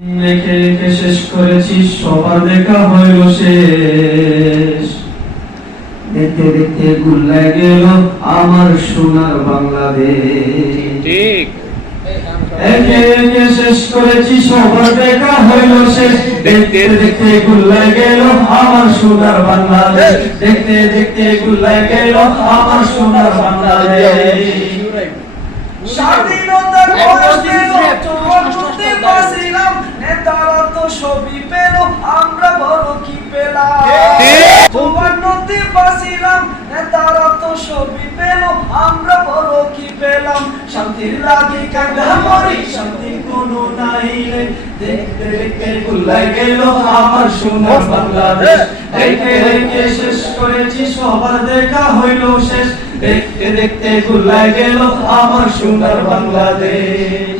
রেখে রেখে শেষ করেছি সবার দেখা হইল শেষ। দেখতে দেখতে গুল্লা গেল আমার সোনার বাংলাদেশ। ঠিক। একে একে শেষ করেছি সবার দেখা হইল শেষ। দেখতে দেখতে গুল্লাই গেল আমার সোনার বাংলাদেশ। দেখতে দেখতে গুল্লাই গেল আমার সোনার বাংলাদেশ। স্বাধীনতার করতে নেতারা তো সবই পেল আমরা বড় কি পেলাম? তোমার নদী পারছিলাম নেতারা তো সবই পেল আমরা বড় কি পেলাম? শান্তির লাগি কান্দা মরি শান্তি দেখতে দেখতে গেল আমার সোনার বাংলাদেশ। দেখতে দেখতে শেষ করেছি সবার দেখা হইল শেষ। দেখতে দেখতে গেল আমার সোনার বাংলাদেশ।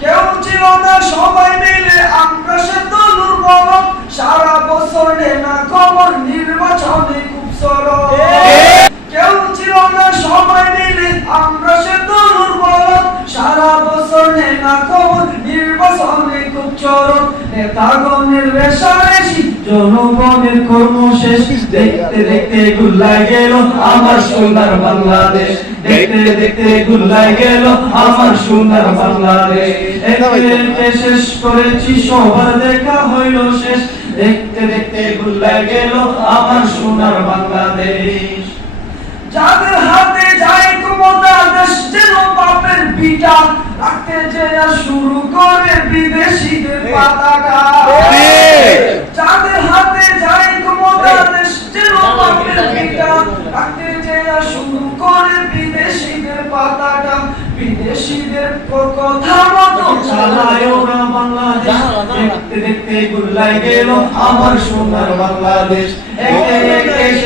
কেউ ছিল না সবাই মিলে আমরা সে তলুর বলক সারা বছর না খবর নির্বাচনে খুব সরল নেতাগণের জনগণের কর্ম শেষ দেখতে দেখতে গুল্লাই গেল আমার সোনার বাংলাদেশ। দেখতে দেখতে গুল্লাই গেল আমার সোনার বাংলাদেশ। শেষ করেছি সবার দেখা হইল শেষ। দেখতে দেখতে গুল্লাই গেল আমার সোনার বাংলাদেশ যাদের হাতে যায় ক্ষমতা দেশ যেন পাপের বিটা রাখতে যে শুরু করে বিদেশিদের পতাকা যাদের হাতে যায় ক্ষমতা দেশ যেন পাপের বিটা রাখতে যে শুরু করে বিদেশিদের পতাকা বিদেশিদের কথা মতো চালায় ওরা বাংলাদেশ। দেখতে দেখতে গুল্লাই গেল আমার সোনার বাংলাদেশ। একে একে শেষ